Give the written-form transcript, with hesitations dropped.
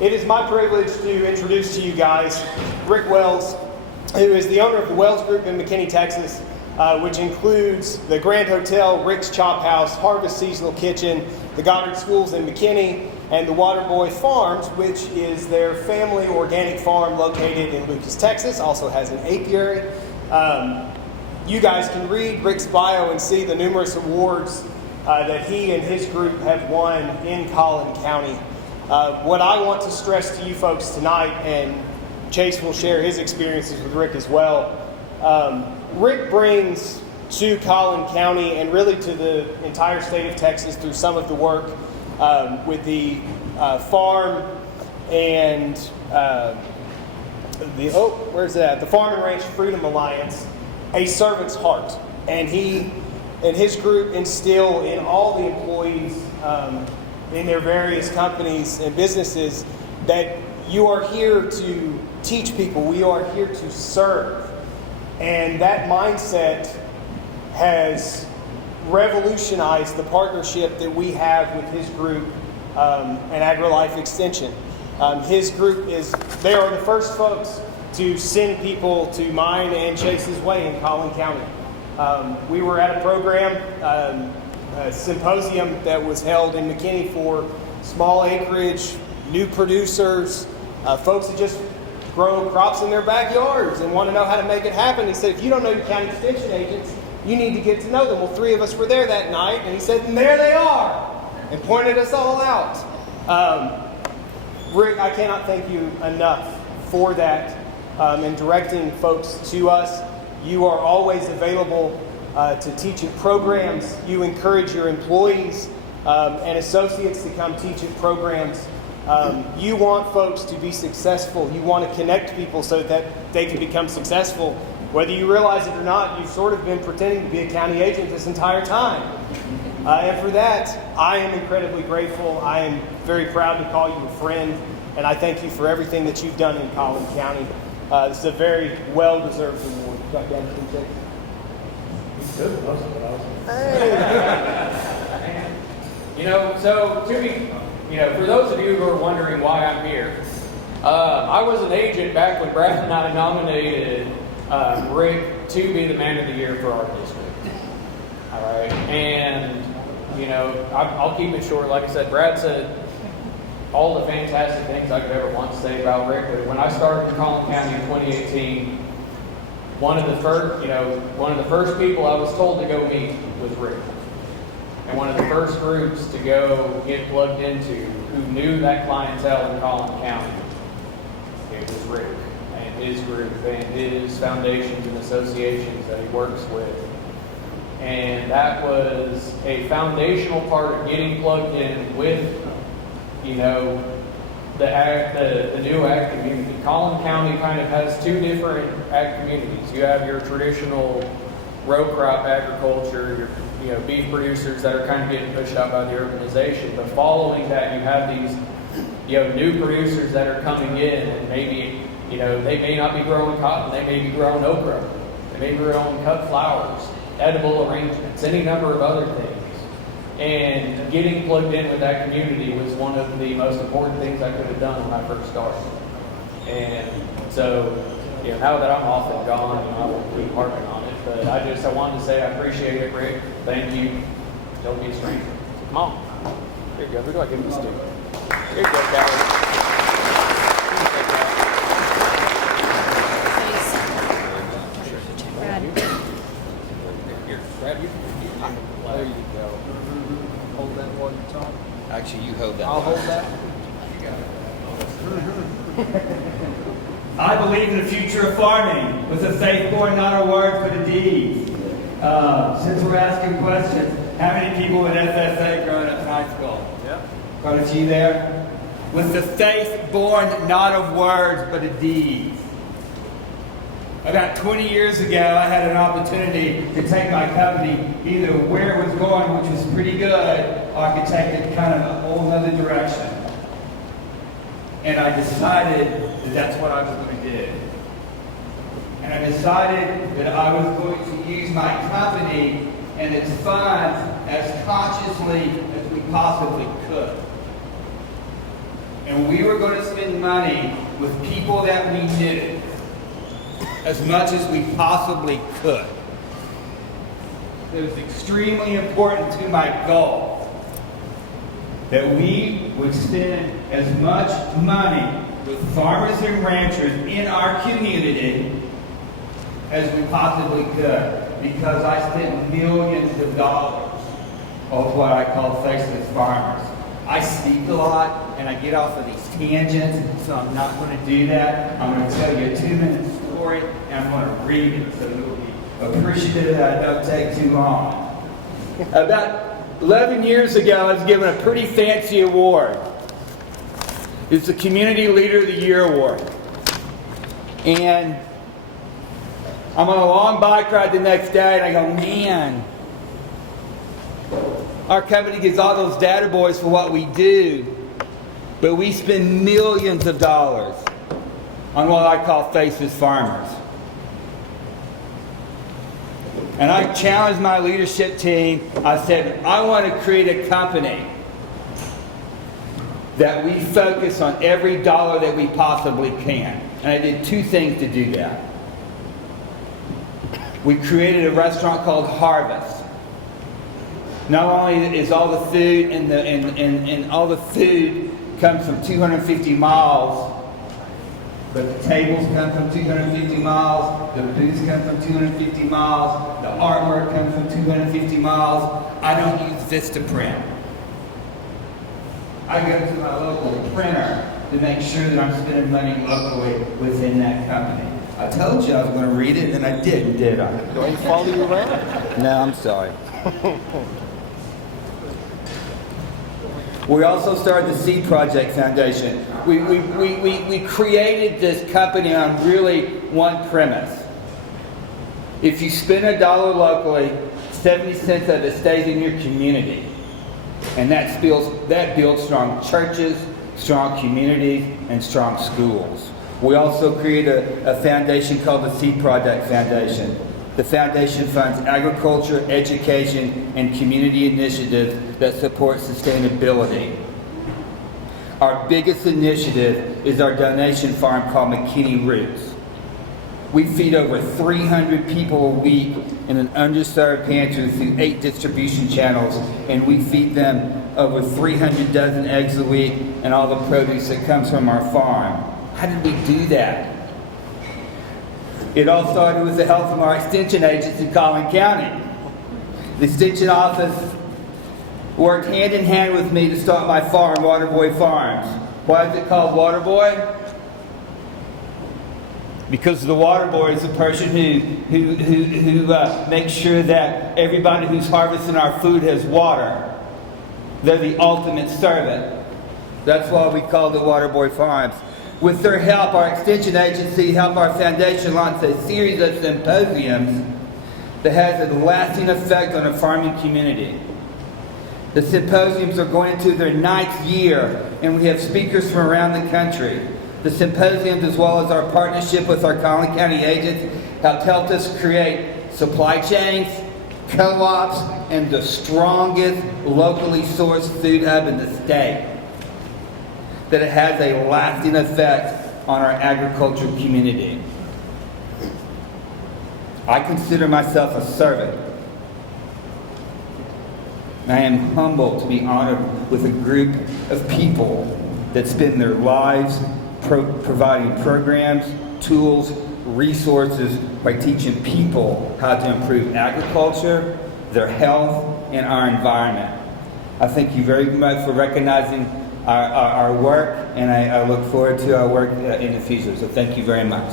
It is my privilege to introduce to you guys Rick Wells, who is the owner of the Wells Group in McKinney, Texas, which includes the Grand Hotel, Rick's Chop House, Harvest Seasonal Kitchen, the Goddard Schools in McKinney, and the Waterboy Farms, which is their family organic farm located in Lucas, Texas. Also has an apiary. You guys can read Rick's bio and see the numerous awards that he and his group have won in Collin County. What I want to stress to you folks tonight, and Chase will share his experiences with Rick as well, Rick brings to Collin County and really to the entire state of Texas through some of the work with the farm and the Farm and Ranch Freedom Alliance, a servant's heart. And he and his group instill in all the employees in their various companies and businesses that you are here to teach people, we are here to serve. And that mindset has revolutionized the partnership that we have with his group and AgriLife Extension. His group they are the first folks to send people to mine and Chase's Way in Collin County. We were at a program, a symposium that was held in McKinney for small acreage, new producers, folks that just grow crops in their backyards and want to know how to make it happen. He said, if you don't know your county extension agents, you need to get to know them. Well, 3 of us were there that night, and he said, and there they are, and pointed us all out. Rick, I cannot thank you enough for that and directing folks to us. You are always available to teach at programs. You encourage your employees and associates to come teach at programs. You want folks to be successful. You want to connect people so that they can become successful. Whether you realize it or not, you've sort of been pretending to be a county agent this entire time. And for that, I am incredibly grateful. I am very proud to call you a friend, and I thank you for everything that you've done in Collin County. This is a very well-deserved award. So to me, for those of you who are wondering why I'm here, I was an agent back when Brad and I nominated Rick to be the Man of the Year for our district. All right, and I'll keep it short. Like I said, Brad said all the fantastic things I could ever want to say about Rick. But when I started in Collin County in 2018, one of the first people I was told to go meet was Rick. And one of the first groups to go get plugged into who knew that clientele in Collin County, it was Rick and his group and his foundations and associations that he works with. And that was a foundational part of getting plugged in with, the new ag community. Collin County kind of has 2 different ag communities. You have your traditional row crop agriculture, your beef producers that are kind of getting pushed out by the urbanization. But following that, you have these new producers that are coming in, and maybe they may not be growing cotton, they may be growing okra, they may be growing cut flowers, edible arrangements, any number of other things. And getting plugged in with that community was one of the most important things I could have done when I first started. And so, now that I'm off and gone, I won't keep harping on it. But I wanted to say I appreciate it, Rick. Thank you. Don't be a stranger. Come on. Here you go. Who do I give this to? Here you go, Callie. There you go. Hold that while you talk. Actually, you hold that. I'll hold that. You got it. I believe in the future of farming with a faith born not of words but of deeds. Since we're asking questions, how many people in FFA growing up in high school? Yeah. Quite a few there. With the faith born not of words but of deeds. About 20 years ago, I had an opportunity to take my company either where it was going, which was pretty good, or I could take it kind of a whole other direction. And I decided that that's what I was going to do. And I decided that I was going to use my company and its funds as consciously as we possibly could. and we were going to spend money with people that we knew as much as we possibly could. It was extremely important to my goal that we would spend as much money with farmers and ranchers in our community as we possibly could, because I spent millions of dollars on what I call faceless farmers. I speak a lot and I get off of these tangents, so I'm not going to do that. I'm going to tell you a 2-minute story and I'm going to read it, so you'll be appreciative that I don't take too long. About 11 years ago, I was given a pretty fancy award. It's the Community Leader of the Year Award. And I'm on a long bike ride the next day and I go, man, our company gets all those data boys for what we do, but we spend millions of dollars on what I call faceless farmers. And I challenged my leadership team. I said, I want to create a company that we focus on every dollar that we possibly can. And I did 2 things to do that. We created a restaurant called Harvest. Not only is all the food and all the food comes from 250 miles, but the tables come from 250 miles, the booths come from 250 miles, the artwork comes from 250 miles. I don't use Vistaprint. I go to my local printer to make sure that I'm spending money locally within that company. I told you I was going to read it, and I didn't, did I? Do I follow you around? No, I'm sorry. We also started the Seed Project Foundation. We created this company on really one premise. If you spend $1 locally, 70 cents of it stays in your community. And that builds strong churches, strong communities, and strong schools. We also created a foundation called the Seed Project Foundation. The foundation funds agriculture, education, and community initiatives that support sustainability. Our biggest initiative is our donation farm called McKinney Roots. We feed over 300 people a week in an underserved pantry through 8 distribution channels, and we feed them over 300 dozen eggs a week and all the produce that comes from our farm. How did we do that? It all started with the help from our extension agents in Collin County. The extension office worked hand in hand with me to start my farm, Waterboy Farms. Why is it called Waterboy? Because the Waterboy is the person who makes sure that everybody who's harvesting our food has water. They're the ultimate servant. That's why we call it Waterboy Farms. With their help, our extension agency helped our foundation launch a series of symposiums that has a lasting effect on the farming community. The symposiums are going into their 9th year, and we have speakers from around the country. The symposiums, as well as our partnership with our Collin County agents, have helped us create supply chains, co-ops, and the strongest locally sourced food hub in the state. That it has a lasting effect on our agricultural community. I consider myself a servant. I am humbled to be honored with a group of people that spend their lives providing programs, tools, resources by teaching people how to improve agriculture, their health, and our environment. I thank you very much for recognizing our work, and I look forward to our work in the future. So thank you very much.